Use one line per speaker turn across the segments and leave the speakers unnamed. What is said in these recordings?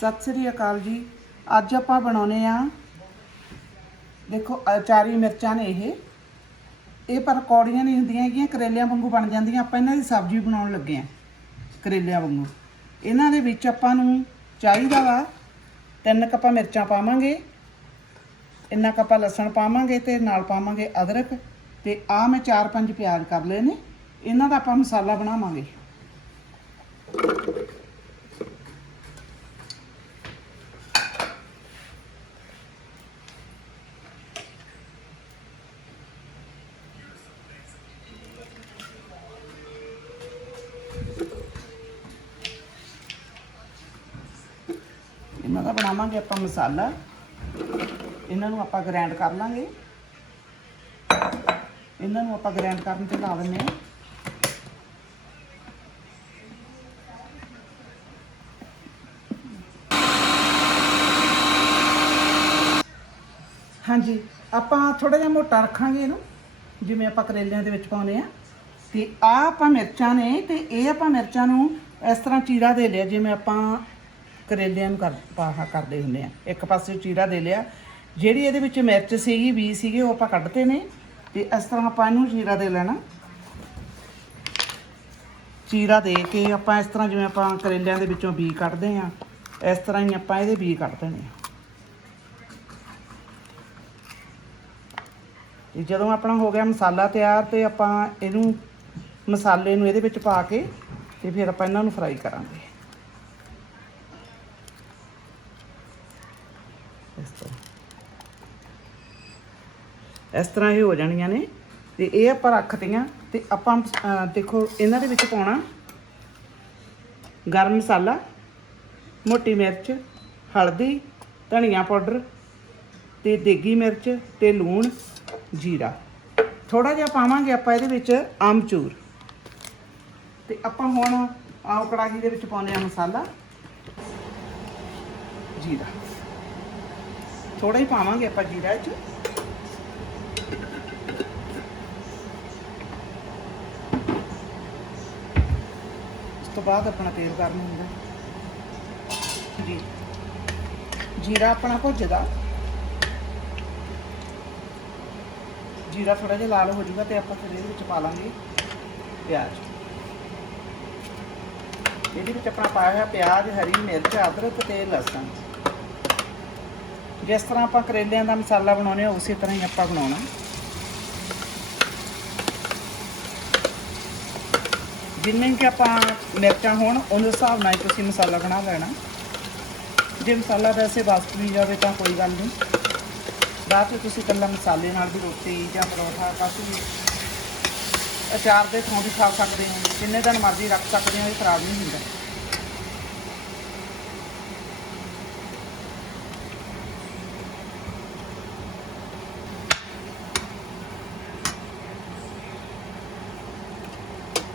ਸਤਿ ਸ੍ਰੀ ਅਕਾਲ ਜੀ। ਅੱਜ ਆਪਾਂ ਬਣਾਉਨੇ ਆ, ਦੇਖੋ, ਅਚਾਰੀ ਮਿਰਚਾਂ ਨੇ ਇਹ। ਇਹ ਪਰ ਕੌੜੀਆਂ ਨਹੀਂ ਹੁੰਦੀਆਂ ਹੈਗੀਆਂ, ਕਰੇਲਿਆਂ ਵਾਂਗੂ ਬਣ ਜਾਂਦੀਆਂ। ਆਪਾਂ ਇਹਨਾਂ ਦੀ ਸਬਜ਼ੀ ਬਣਾਉਣ ਲੱਗੇ ਆ, ਕਰੇਲਿਆਂ ਵਾਂਗੂ। ਇਹਨਾਂ ਦੇ ਵਿੱਚ ਆਪਾਂ ਨੂੰ ਚਾਹੀਦਾ ਵਾ ਤਿੰਨ ਕੱਪਾਂ ਮਿਰਚਾਂ ਪਾਵਾਂਗੇ, ਇੰਨਾ ਕੱਪਾਂ ਲਸਣ ਪਾਵਾਂਗੇ ਤੇ ਨਾਲ ਪਾਵਾਂਗੇ ਅਦਰਕ ਤੇ ਆ ਮੈਂ 4-5 ਪਿਆਜ਼ ਕਰ ਲਏ ਨੇ। ਇਹਨਾਂ ਦਾ ਆਪਾਂ ਮਸਾਲਾ ਬਣਾਵਾਂਗੇ। ਇਹਨਾਂ ਦਾ ਬਣਾਵਾਂਗੇ ਆਪਾਂ ਮਸਾਲਾ। ਇਹਨਾਂ ਨੂੰ ਆਪਾਂ ਗ੍ਰਾਈਂਡ ਕਰ ਲਾਂਗੇ। ਇਹਨਾਂ ਨੂੰ ਆਪਾਂ ਗ੍ਰਾਈਂਡ ਕਰਨ ਤੇ ਲਾ ਦਿੰਨੇ ਆ ਹਾਂਜੀ, ਆਪਾਂ ਥੋੜਾ ਜਿਹਾ ਮੋਟਾ ਰੱਖਾਂਗੇ ਇਹਨੂੰ। ਜਿਵੇਂ ਆਪਾਂ ਕਰੇਲਿਆਂ ਦੇ ਵਿੱਚ ਪਾਉਨੇ ਆ ਤੇ ਆ ਆਪਾਂ ਮਿਰਚਾਂ ਨੇ ਤੇ ਇਹ ਆਪਾਂ ਮਿਰਚਾਂ ਨੂੰ ਇਸ ਤਰ੍ਹਾਂ ਚੀਰਾ ਦੇ ਲਿਆ। ਜਿਵੇਂ ਆਪਾਂ ਕਰੇਲਿਆਂ ਨੂੰ ਕਰ, ਪਾਹਾ ਕਰਦੇ ਹੁੰਦੇ ਆ। ਇੱਕ ਪਾਸੇ ਚੀਰਾ ਦੇ ਲਿਆ। ਜਿਹੜੀ ਇਹਦੇ ਵਿੱਚ ਮਿਰਚ ਸੀਗੀ ਬੀ ਸੀਗੇ, ਉਹ ਆਪਾਂ ਕੱਢਤੇ ਨੇ। ਤੇ ਇਸ ਤਰ੍ਹਾਂ ਆਪਾਂ ਇਹਨੂੰ ਚੀਰਾ ਦੇ ਲੈਣਾ। ਚੀਰਾ ਦੇ ਕੇ ਆਪਾਂ ਇਸ ਤਰ੍ਹਾਂ ਜਿਵੇਂ ਆਪਾਂ ਕਰੇਲਿਆਂ ਦੇ ਵਿੱਚੋਂ ਬੀ ਕੱਢਦੇ ਆ, ਇਸ ਤਰ੍ਹਾਂ ਹੀ ਆਪਾਂ ਇਹਦੇ ਬੀ ਕੱਢ ਦੇਣੇ ਆ। ਤੇ ਜਦੋਂ ਆਪਣਾ ਹੋ ਗਿਆ ਮਸਾਲਾ ਤਿਆਰ ਤੇ ਆਪਾਂ ਇਹਨੂੰ, ਮਸਾਲੇ ਨੂੰ ਇਹਦੇ ਵਿੱਚ ਪਾ ਕੇ ਤੇ ਫਿਰ ਆਪਾਂ ਇਹਨਾਂ ਨੂੰ ਫਰਾਈ ਕਰਾਂਗੇ। ਇਸ ਤਰ੍ਹਾਂ ਇਹ ਹੋ ਜਾਣੀਆਂ ਨੇ। ਤੇ ਇਹ ਆਪਾਂ ਰੱਖਤੀਆਂ। ਤੇ ਆਪਾਂ ਦੇਖੋ, ਇਹਨਾਂ ਦੇ ਵਿੱਚ ਪਾਉਣਾ ਗਰਮ ਮਸਾਲਾ, ਮੋਟੀ ਮਿਰਚ, ਹਲਦੀ, ਧਨੀਆ ਪਾਊਡਰ ਤੇ ਦੇਗੀ ਮਿਰਚ ਤੇ ਲੂਣ, ਜੀਰਾ। ਥੋੜਾ ਜਿਹਾ ਪਾਵਾਂਗੇ ਆਪਾਂ ਇਹਦੇ ਵਿੱਚ ਆਮਚੂਰ। ਤੇ ਆਪਾਂ ਹੁਣ ਆਹ ਕੜਾਹੀ ਦੇ ਵਿੱਚ ਪਾਉਂਦੇ ਆ ਮਸਾਲਾ, ਜੀਰਾ। ਥੋੜਾ ਹੀ ਪਾਵਾਂਗੇ ਆਪਾਂ ਜੀਰਾ ਇਹ 'ਚ ਤੋਂ ਬਾਅਦ ਆਪਣਾ ਤੇਲ ਗਰਮ ਹੁੰਦਾ ਜੀ। ਜੀਰਾ ਆਪਣਾ ਭੁੱਜਦਾ। ਜੀਰਾ ਥੋੜਾ ਜਿਹਾ ਲਾਲ ਹੋ ਜਾਊਗਾ ਤੇ ਆਪਾਂ ਫਿਰ ਇਹਦੇ ਵਿੱਚ ਪਾ ਲਾਂਗੇ ਪਿਆਜ਼। ਇਹਦੇ ਵਿੱਚ ਆਪਣਾ ਪਾਇਆ ਹੋਇਆ ਪਿਆਜ਼, ਹਰੀ ਮਿਰਚ, ਅਦਰਕ ਤੇ ਲਸਣ। ਜਿਸ ਤਰ੍ਹਾਂ ਆਪਾਂ ਕਰੇਲਿਆਂ ਦਾ ਮਸਾਲਾ ਬਣਾਉਂਦੇ ਆ ਉਸੇ ਤਰ੍ਹਾਂ ਹੀ ਆਪਾਂ ਬਣਾਉਣਾ। ਜਿੰਨੇ ਕਿ ਆਪਾਂ ਮਿਰਚਾਂ ਹੋਣ, ਉਹਦੇ ਹਿਸਾਬ ਨਾਲ ਹੀ ਤੁਸੀਂ ਮਸਾਲਾ ਬਣਾ ਲੈਣਾ। ਜੇ ਮਸਾਲਾ ਵੈਸੇ ਬਸ ਨਹੀਂ ਜਾਵੇ ਤਾਂ ਕੋਈ ਗੱਲ ਨਹੀਂ। ਬਾਅਦ ਵਿੱਚ ਤੁਸੀਂ ਇਕੱਲਾ ਮਸਾਲੇ ਨਾਲ ਵੀ ਰੋਟੀ ਜਾਂ ਪਰੌਂਠਾ ਕਾਫੀ ਅਚਾਰ ਦੇ ਥਾਂ ਵੀ ਖਾ ਸਕਦੇ ਹੋ। ਜਿੰਨੇ ਦਿਨ ਮਰਜ਼ੀ ਰੱਖ ਸਕਦੇ ਹੋ, ਇਹ ਖਰਾਬ ਨਹੀਂ ਹੁੰਦਾ।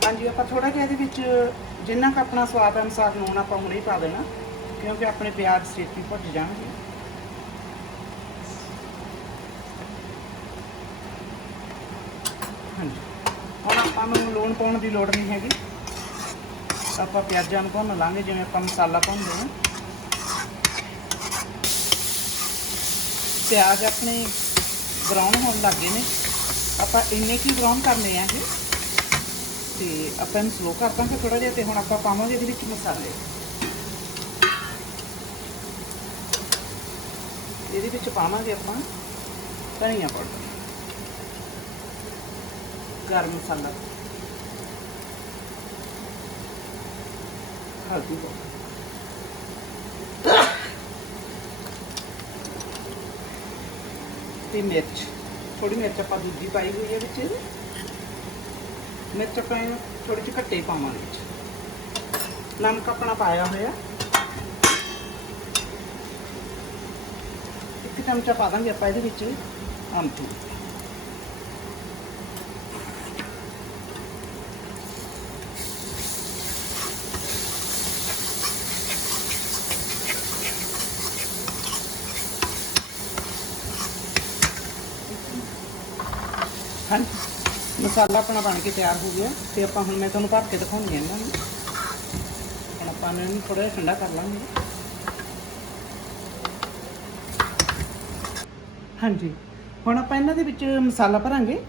ਹਾਂਜੀ, ਆਪਾਂ ਥੋੜਾ ਜਿਹਾ ਇਹਦੇ ਵਿੱਚ, ਜਿੰਨਾ ਕੁ ਆਪਣਾ ਸਵਾਦ ਅਨੁਸਾਰ ਲੂਣ ਆਪਾਂ ਹੁਣੇ ਹੀ ਪਾ ਦੇਣਾ, ਕਿਉਂਕਿ ਆਪਣੇ ਪਿਆਜ਼ ਛੇਤੀ ਭੁੱਜ ਜਾਣਗੇ। ਹਾਂਜੀ। ਹੁਣ ਆਪਾਂ ਨੂੰ ਲੂਣ ਪਾਉਣ ਦੀ ਲੋੜ ਨਹੀਂ ਹੈਗੀ। ਆਪਾਂ ਪਿਆਜ਼ਾਂ ਨੂੰ ਭੁੰਨ ਲਾਂਗੇ, ਜਿਵੇਂ ਆਪਾਂ ਮਸਾਲਾ ਭੁੰਨਦੇ ਹਾਂ। ਪਿਆਜ਼ ਆਪਣੇ ਬਰਾਊਨ ਹੋਣ ਲੱਗੇ ਨੇ। ਆਪਾਂ ਇੰਨੇ ਕੀ ਬਰਾਊਨ ਕਰਨੇ ਆ ਇਹ। ਤੇ ਆਪਾਂ ਇਹਨੂੰ ਸਲੋ ਕਰ ਦਾਂਗੇ ਥੋੜਾ ਜਿਹਾ ਤੇ ਹੁਣ ਆਪਾਂ ਪਾਵਾਂਗੇ ਇਹਦੇ ਵਿੱਚ ਮਸਾਲੇ। ਇਹਦੇ ਵਿੱਚ ਪਾਵਾਂਗੇ ਆਪਾਂ ਧਨੀਆ ਪਾਊਡਰ। ਗਰਮ ਮਸਾਲਾ। ਹਲਦੀ ਪਾਊਡਰ। ਤੇ ਮਿਰਚ। ਥੋੜੀ ਮਿਰਚ ਆਪਾਂ ਦੂਜੀ ਪਾਈ ਹੋਈ ਹੈ ਵਿੱਚ। ਮਿਰਚ ਆਪਾਂ ਇਹਨੂੰ ਥੋੜੀ ਜਿਹੀ ਘੱਟੇ ਪਾਵਾਂਗੇ ਵਿੱਚ। ਨਮਕ ਆਪਣਾ ਪਾਇਆ ਹੋਇਆ। ਇੱਕ ਚਮਚਾ ਪਾ ਦਾਂਗੇ ਆਪਾਂ ਇਹਦੇ ਵਿੱਚ ਆਮਚੂਰ। ਹਾਂਜੀ। ਮਸਾਲਾ ਆਪਣਾ ਬਣ ਕੇ ਤਿਆਰ ਹੋ ਗਿਆ ਤੇ ਆਪਾਂ ਹੁਣ ਮੈਂ ਤੁਹਾਨੂੰ ਭਰ ਕੇ ਦਿਖਾਉਂਦੀ ਹਾਂ ਇਹਨਾਂ ਨੂੰ। ਹੁਣ ਆਪਾਂ ਇਹਨੂੰ ਥੋੜਾ ਜਿਹਾ ਠੰਡਾ ਕਰ ਲਾਂਗੇ। ਹਾਂਜੀ, ਹੁਣ ਆਪਾਂ ਇਹਨਾਂ ਦੇ ਵਿੱਚ ਮਸਾਲਾ ਭਰਾਂਗੇ।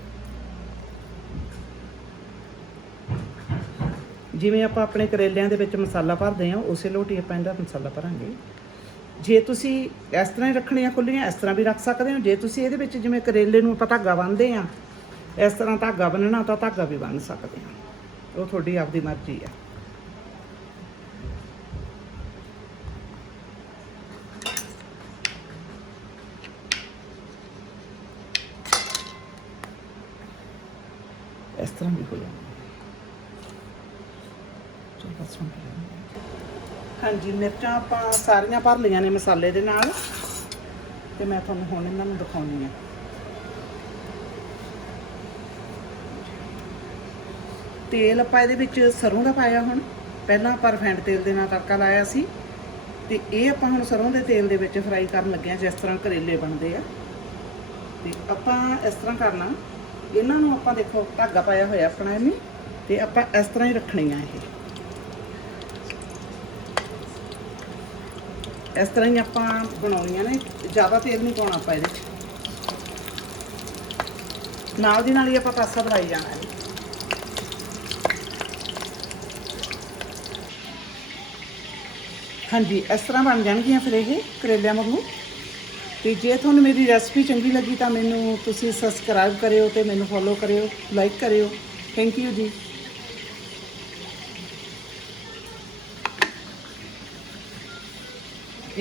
ਜਿਵੇਂ ਆਪਾਂ ਆਪਣੇ ਕਰੇਲਿਆਂ ਦੇ ਵਿੱਚ ਮਸਾਲਾ ਭਰਦੇ ਆ ਉਸੇ ਲੋਟੀ ਆਪਾਂ ਇਹਦਾ ਮਸਾਲਾ ਭਰਾਂਗੇ। ਜੇ ਤੁਸੀਂ ਇਸ ਤਰ੍ਹਾਂ ਹੀ ਰੱਖਣੀਆਂ ਆ ਇਸ ਤਰ੍ਹਾਂ ਵੀ ਰੱਖ ਸਕਦੇ ਹੋ। ਜੇ ਤੁਸੀਂ ਇਹਦੇ ਵਿੱਚ ਜਿਵੇਂ ਕਰੇਲੇ ਨੂੰ ਆਪਾਂ ਧਾਗਾ ਬੰਨਦੇ ਆ ਇਸ ਤਰ੍ਹਾਂ ਧਾਗਾ ਬੰਨਣਾ ਤਾਂ ਧਾਗਾ ਵੀ ਬੰਨ ਸਕਦੇ ਆ ਉਹ ਤੁਹਾਡੀ ਆਪਦੀ ਮਰਜ਼ੀ ਆ ਇਸ ਤਰ੍ਹਾਂ ਵੀ ਹੋ ਜਾਂਦਾ। ਚਲੋ, ਬਸ ਹੁਣ ਹਾਂਜੀ, ਮਿਰਚਾਂ ਆਪਾਂ ਸਾਰੀਆਂ ਭਰ ਲਈਆਂ ਨੇ ਮਸਾਲੇ ਦੇ ਨਾਲ। ਤੇ ਮੈਂ ਤੁਹਾਨੂੰ ਹੁਣ ਇਹਨਾਂ ਨੂੰ ਦਿਖਾਉਣੀ ਆ ਤੇਲ ਆਪਾਂ ਇਹਦੇ ਵਿੱਚ ਸਰੋਂ ਦਾ ਪਾਇਆ ਹੁਣ। ਪਹਿਲਾਂ ਆਪਾਂ ਰਿਫਾਈਂਡ ਤੇਲ ਦੇ ਨਾਲ ਤੜਕਾ ਲਾਇਆ ਸੀ। ਤੇ ਇਹ ਆਪਾਂ ਹੁਣ ਸਰੋਂ ਦੇ ਤੇਲ ਦੇ ਵਿੱਚ ਫਰਾਈ ਕਰਨ ਲੱਗੇ ਆ ਜਿਸ ਤਰ੍ਹਾਂ ਕਰੇਲੇ ਬਣਦੇ ਆ। ਤੇ ਆਪਾਂ ਇਸ ਤਰ੍ਹਾਂ ਕਰਨਾ, ਇਹਨਾਂ ਨੂੰ ਆਪਾਂ ਦੇਖੋ ਧਾਗਾ ਪਾਇਆ ਹੋਇਆ ਆਪਣਾ ਇਹਨੇ, ਤੇ ਆਪਾਂ ਇਸ ਤਰ੍ਹਾਂ ਹੀ ਰੱਖਣੀ ਆ ਇਹ। ਇਸ ਤਰ੍ਹਾਂ ਹੀ ਆਪਾਂ ਬਣਾਉਣੀਆਂ ਨੇ, ਜ਼ਿਆਦਾ ਤੇਲ ਨਹੀਂ ਪਾਉਣਾ ਆਪਾਂ ਇਹਦੇ 'ਚ ਨਾਲ ਦੀ ਨਾਲ ਹੀ ਆਪਾਂ ਪਾਸਾ ਬਣਾਈ ਜਾਣਾ ਹੈ। ਹਾਂਜੀ, ਇਸ ਤਰ੍ਹਾਂ ਬਣ ਜਾਣਗੀਆਂ ਫਿਰ ਇਹ ਕਰੇਲਿਆਂ ਵਾਂਗੂ। ਤੇ ਜੇ ਤੁਹਾਨੂੰ ਮੇਰੀ ਰੈਸਪੀ ਚੰਗੀ ਲੱਗੀ ਤਾਂ ਮੈਨੂੰ ਤੁਸੀਂ ਸਬਸਕ੍ਰਾਈਬ ਕਰਿਓ ਤੇ ਮੈਨੂੰ ਫੋਲੋ ਕਰਿਓ ਲਾਈਕ ਕਰਿਓ। ਥੈਂਕ ਯੂ ਜੀ।